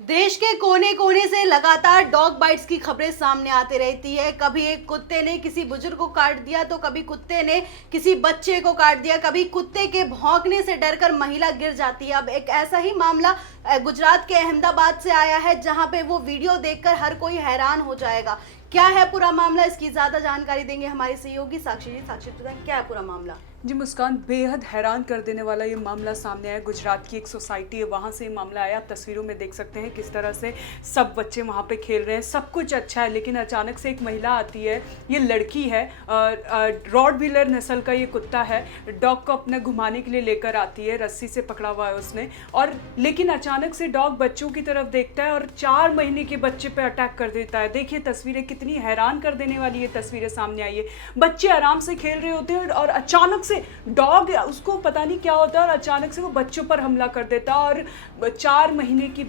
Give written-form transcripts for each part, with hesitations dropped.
देश के कोने कोने से लगातार डॉग बाइट्स की खबरें सामने आती रहती है। कभी एक कुत्ते ने किसी बुजुर्ग को काट दिया, तो कभी कुत्ते ने किसी बच्चे को काट दिया, कभी कुत्ते के भौंकने से डरकर महिला गिर जाती है। अब एक ऐसा ही मामला गुजरात के अहमदाबाद से आया है, जहां पे वो वीडियो देखकर हर कोई हैरान हो जाएगा। क्या है पूरा मामला, इसकी ज्यादा जानकारी देंगे हमारे सहयोगी साक्षी जी। साक्षी, क्या है पूरा मामला? जी मुस्कान, बेहद हैरान कर देने वाला ये मामला सामने आया। गुजरात की एक सोसाइटी है, वहाँ से ये मामला आया। आप तस्वीरों में देख सकते हैं किस तरह से सब बच्चे वहाँ पे खेल रहे हैं, सब कुछ अच्छा है, लेकिन अचानक से एक महिला आती है। ये लड़की है, रॉटवीलर नस्ल का ये कुत्ता है। डॉग को अपने घुमाने के लिए लेकर आती है, रस्सी से पकड़ा हुआ है उसने, और लेकिन अचानक से डॉग बच्चों की तरफ देखता है और 4 महीने के बच्चे पे अटैक कर देता है। देखिए तस्वीरें, कितनी हैरान कर देने वाली ये तस्वीरें सामने आई है। बच्चे आराम से खेल रहे होते हैं और अचानक से डॉग, उसको पता नहीं क्या होता है, और अचानक से वो बच्चों पर हमला कर देता है और 4 महीने की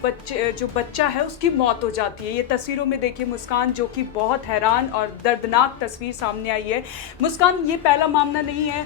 जो बच्चा है उसकी मौत हो जाती है। ये तस्वीरों में देखिए मुस्कान, जो कि बहुत हैरान और दर्दनाक तस्वीर सामने आई है। मुस्कान, ये पहला मामला नहीं है,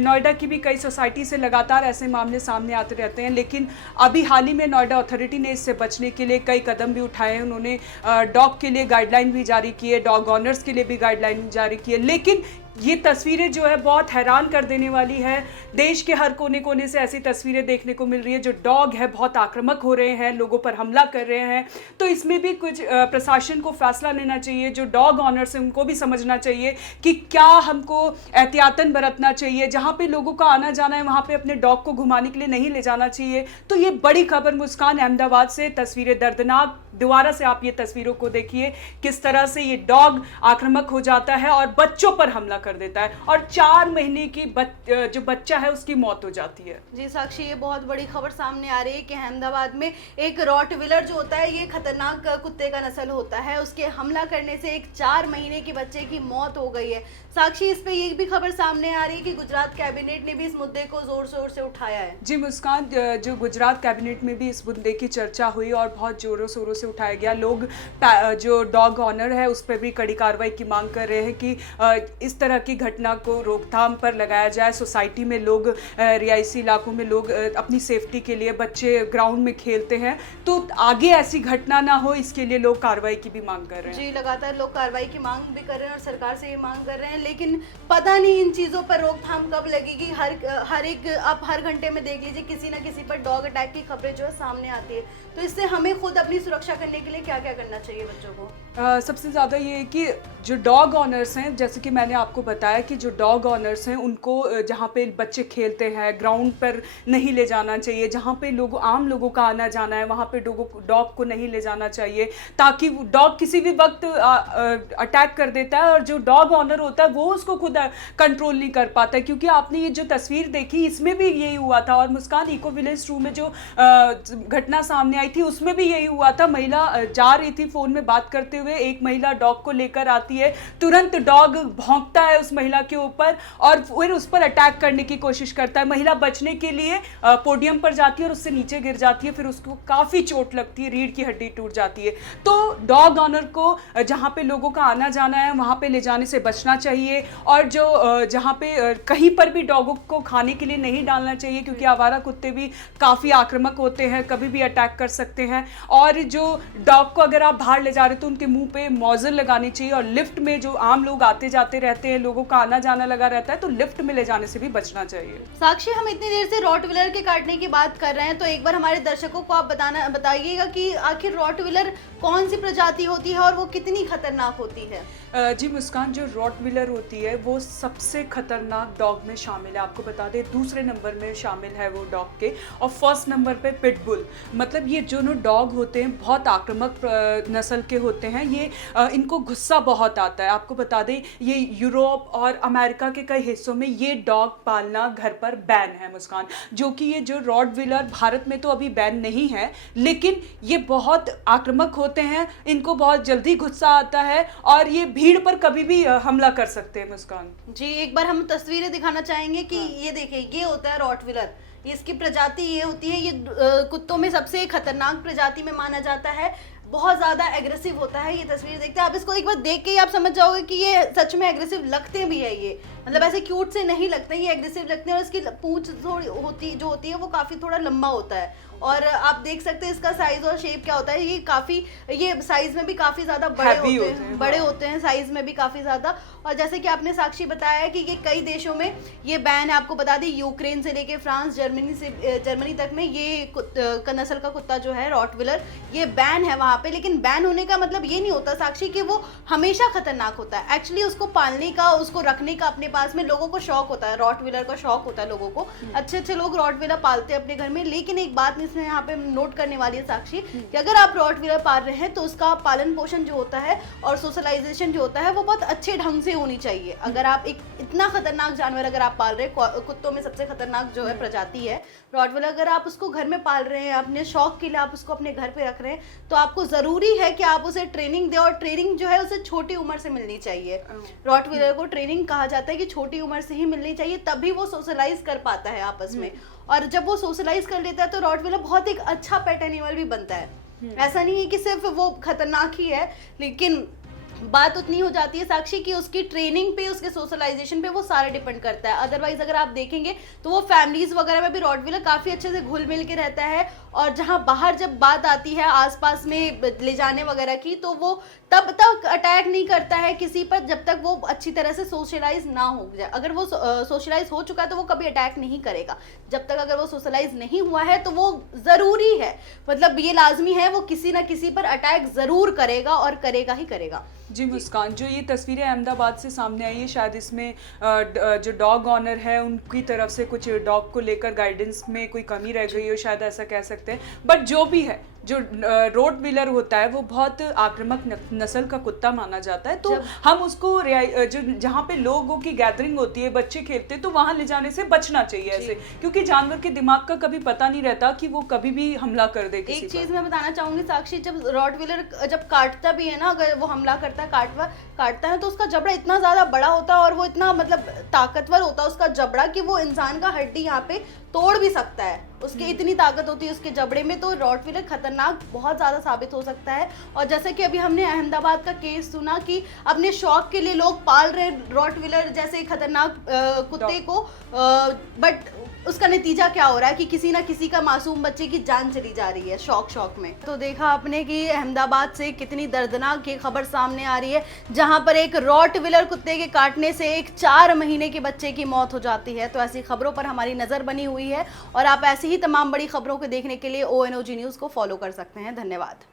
नोएडा की भी कई सोसाइटी से लगातार ऐसे मामले सामने आते रहते हैं, लेकिन अभी हाल ही में नोएडा अथॉरिटी ने इससे बचने के लिए कई कदम भी उठाए हैं। उन्होंने डॉग के लिए गाइडलाइन भी जारी की है, डॉग ऑनर्स के लिए भी गाइडलाइन जारी की है, लेकिन ये तस्वीरें जो है बहुत हैरान कर देने वाली है। देश के हर कोने कोने से ऐसी तस्वीरें देखने को मिल रही है। जो डॉग है बहुत आक्रामक हो रहे हैं, लोगों पर हमला कर रहे हैं, तो इसमें भी कुछ प्रशासन को फैसला लेना चाहिए। जो डॉग ऑनर्स हैं उनको भी समझना चाहिए कि क्या हमको एहतियातन बरतना चाहिए। जहाँ पे लोगों का आना जाना है वहाँ पे अपने डॉग को घुमाने के लिए नहीं ले जाना चाहिए। तो ये बड़ी खबर मुस्कान, अहमदाबाद से तस्वीरें दर्दनाक। दोबारा से आप ये तस्वीरों को देखिए, किस तरह से ये डॉग आक्रामक हो जाता है और बच्चों पर हमला कर देता है, और 4 महीने की जो बच्चा है उसकी मौत हो जाती है। जी साक्षी, ये बहुत बड़ी खबर सामने आ रही है कि अहमदाबाद में एक रॉटविलर जो होता है, ये खतरनाक कुत्ते का नस्ल होता है, उसके हमला करने से एक 4 महीने के बच्चे की मौत हो गई है। साक्षी, इस पे ये भी खबर सामने आ रही है कि गुजरात कैबिनेट ने भी इस मुद्दे को जोर शोर से उठाया है। जी मुस्कान, जो गुजरात कैबिनेट में भी इस मुद्दे की चर्चा हुई और बहुत जोरों शोरों से उठाया गया। लोग जो डॉग ऑनर है उस पर भी कड़ी कार्रवाई की मांग कर रहे हैं कि इस तरह की घटना को रोकथाम पर लगाया जाए। सोसाइटी में लोग, रिहायशी इलाकों में लोग अपनी सेफ्टी के लिए, बच्चे ग्राउंड में खेलते हैं, तो आगे ऐसी घटना ना हो, इसके लिए लोग कार्रवाई की भी मांग कर रहे हैं। जी, लगातार लोग कार्रवाई की मांग भी कर रहे हैं और सरकार से ये मांग कर रहे हैं, लेकिन पता नहीं इन चीज़ों पर रोकथाम कब लगेगी। आप हर घंटे में देख लीजिए, किसी ना किसी पर डॉग अटैक की खबरें जो है सामने आती है। तो इससे हमें खुद अपनी सुरक्षा करने के लिए क्या क्या करना चाहिए बच्चों को? सबसे ज़्यादा ये है कि जो डॉग ऑनर्स हैं, जैसे कि मैंने आपको बताया कि जो डॉग ऑनर्स हैं उनको जहाँ पे बच्चे खेलते हैं ग्राउंड पर नहीं ले जाना चाहिए। जहाँ पे आम लोगों का आना जाना है वहाँ पे डॉग को नहीं ले जाना चाहिए, ताकि डॉग किसी भी वक्त अटैक कर देता है और जो डॉग ऑनर होता है वो उसको खुद कंट्रोल नहीं कर पाता है। क्योंकि आपने ये जो तस्वीर देखी, इसमें भी यही हुआ था। और मुस्कान, इको विलेज 2 में जो घटना सामने आई थी उसमें भी यही हुआ था। महिला जा रही थी, फ़ोन में बात करते हुए एक महिला डॉग को लेकर आती है, तुरंत डॉग भौंकता है उस महिला के ऊपर और फिर उस पर अटैक करने की कोशिश करता है। महिला बचने के लिए पोडियम पर जाती है और उससे नीचे गिर जाती है, फिर उसको काफ़ी चोट लगती है, रीढ़ की हड्डी टूट जाती है। तो डॉग ऑनर को जहाँ पे लोगों का आना जाना है वहाँ पे ले जाने से बचना चाहिए, और जो जहाँ पे कहीं पर भी डॉगों को खाने के लिए नहीं डालना चाहिए, क्योंकि आवारा कुत्ते भी काफ़ी आक्रामक होते हैं, कभी भी अटैक कर सकते हैं। और जो डॉग को अगर आप बाहर ले जा रहे हो तो उनके मुंह पे मौजर लगानी चाहिए, और लिफ्ट में जो आम लोग आते जाते रहते हैं, लोगों का आना जाना लगा रहता है, तो लिफ्ट में ले जाने से भी बचना चाहिए। साक्षी, हम इतनी देर से रॉटविलर के काटने की बात कर रहे हैं, तो एक बार हमारे दर्शकों को आप बताइएगा कि आखिर रॉटविलर कौन सी प्रजाति होती है और वो कितनी खतरनाक होती है? जी मुस्कान, जो रॉटविलर होती है वो सबसे खतरनाक डॉग में शामिल है। आपको बता दें, दूसरे नंबर में शामिल है वो डॉग के, और फर्स्ट नंबर पे पिटबुल। मतलब ये जो डॉग होते हैं बहुत आक्रामक नस्ल के होते हैं। ये इनको गुस्सा बहुत आता है। आपको बता दें, ये यूरोप और अमेरिका के कई हिस्सों में ये डॉग पालना घर पर बैन है मुस्कान। जो कि ये जो रॉटविलर भारत में तो अभी बैन नहीं है, लेकिन ये बहुत आक्रामक होते हैं, इनको बहुत जल्दी गुस्सा आता है और ये भीड़ पर कभी भी हमला कर सकते हैं मुस्कान। जी, एक बार हम तस्वीरें दिखाना चाहेंगे कि ये देखिए, ये होता है रॉटविलर। इसकी प्रजाति ये होती है, ये कुत्तों में सबसे खतरनाक प्रजाति में माना जाता है। बहुत ज़्यादा एग्रेसिव होता है। ये तस्वीर देखते हैं आप, इसको एक बार देख के ही आप समझ जाओगे कि ये सच में एग्रेसिव लगते भी है। ये मतलब ऐसे क्यूट से नहीं लगते, ये एग्रेसिव लगते हैं। और इसकी पूंछ थोड़ी होती है वो काफ़ी थोड़ा लंबा होता है और आप देख सकते हैं इसका साइज और शेप क्या होता है। ये साइज में भी काफी ज्यादा बड़े Heavy होते होते हैं, हैं, बड़े हाँ। होते हैं साइज में भी काफी ज्यादा। और जैसे कि आपने साक्षी बताया कि ये कई देशों में ये बैन है, आपको बता दें यूक्रेन से लेके फ्रांस, जर्मनी तक में ये नस्ल का कुत्ता जो है रॉटविलर, ये बैन है वहाँ पे। लेकिन बैन होने का मतलब ये नहीं होता साक्षी कि वो हमेशा खतरनाक होता है। एक्चुअली उसको पालने का, उसको रखने का अपने पास में लोगों को शौक होता है, रॉटविलर का शौक होता है लोगों को। अच्छे लोग रॉटविलर पालते हैं अपने घर में। लेकिन एक बात इसमें यहाँ पे नोट करने वाली है साक्षी कि अगर आप रॉटविलर पाल रहे हैं तो उसका पालन पोषण जो होता है और सोशलाइजेशन जो होता है वो बहुत अच्छे ढंग से होनी चाहिए। अगर आप एक इतना खतरनाक जानवर अगर आप पाल रहे हैं, कुत्तों में सबसे खतरनाक जो है प्रजाति है रॉटविलर, अगर आप उसको घर में पाल रहे हैं, अपने शौक के लिए आप उसको अपने घर पे रख रहे हैं, तो आपको जरूरी है कि आप उसे ट्रेनिंग दें। और ट्रेनिंग जो है उसे छोटी उम्र से मिलनी चाहिए। रॉटविलर को ट्रेनिंग कहा जाता है कि छोटी उम्र से ही मिलनी चाहिए, तभी वो सोशलाइज कर पाता है आपस में। और जब वो सोशलाइज कर लेता है तो रॉटविलर बहुत एक अच्छा पेट एनिमल भी बनता है। ऐसा नहीं है कि सिर्फ वो खतरनाक ही है, लेकिन बात उतनी हो जाती है साक्षी कि उसकी ट्रेनिंग पे, उसके सोशलाइजेशन पे वो सारा डिपेंड करता है। अदरवाइज अगर आप देखेंगे तो वो फैमिलीज वगैरह में भी रॉटविलर काफी अच्छे से घुल मिल के रहता है। और जहां बाहर जब बात आती है आसपास में ले जाने वगैरह की, तो वो तब तक अटैक नहीं करता है किसी पर जब तक वो अच्छी तरह से सोशलाइज ना हो जाए। अगर वो सोशलाइज हो चुका है तो वो कभी अटैक नहीं करेगा। जब तक अगर वो सोशलाइज नहीं हुआ है तो वो जरूरी है, मतलब ये लाजमी है, वो किसी ना किसी पर अटैक जरूर करेगा और करेगा ही करेगा। जी मुस्कान, जो ये तस्वीरें अहमदाबाद से सामने आई है, शायद इसमें जो डॉग ऑनर है उनकी तरफ से कुछ डॉग को लेकर गाइडेंस में कोई कमी रह गई हो, शायद ऐसा कह सकते हैं। बट जो भी है, जो रोटविलर होता है वो बहुत आक्रामक नस्ल का कुत्ता माना जाता है। तो हम उसको जो जहाँ पे लोगों की गैदरिंग होती है, बच्चे खेलते हैं, तो वहाँ ले जाने से बचना चाहिए ऐसे, क्योंकि जानवर के दिमाग का कभी पता नहीं रहता कि वो कभी भी हमला कर दे किसी एक चीज मैं बताना चाहूंगी साक्षी, जब रॉटविलर जब काटता भी है ना, अगर वो हमला करता है, काटता है, तो उसका जबड़ा इतना ज्यादा बड़ा होता है और वो इतना मतलब ताकतवर होता है उसका जबड़ा कि वो इंसान का हड्डी यहाँ पे तोड़ भी सकता है। उसकी इतनी ताकत होती है उसके जबड़े में। तो रॉटविलर खतरनाक बहुत ज़्यादा साबित हो सकता है। और जैसे कि अभी हमने अहमदाबाद का केस सुना कि अपने शौक के लिए लोग पाल रहे रॉटविलर जैसे खतरनाक कुत्ते को, बट उसका नतीजा क्या हो रहा है कि किसी ना किसी का मासूम बच्चे की जान चली जा रही है शौक में। तो देखा आपने कि अहमदाबाद से कितनी दर्दनाक ये खबर सामने आ रही है, जहां पर एक रॉटविलर कुत्ते के काटने से एक 4 महीने के बच्चे की मौत हो जाती है। तो ऐसी खबरों पर हमारी नज़र बनी हुई है और आप ऐसी ही तमाम बड़ी खबरों को देखने के लिए ONOG न्यूज़ को फॉलो कर सकते हैं। धन्यवाद।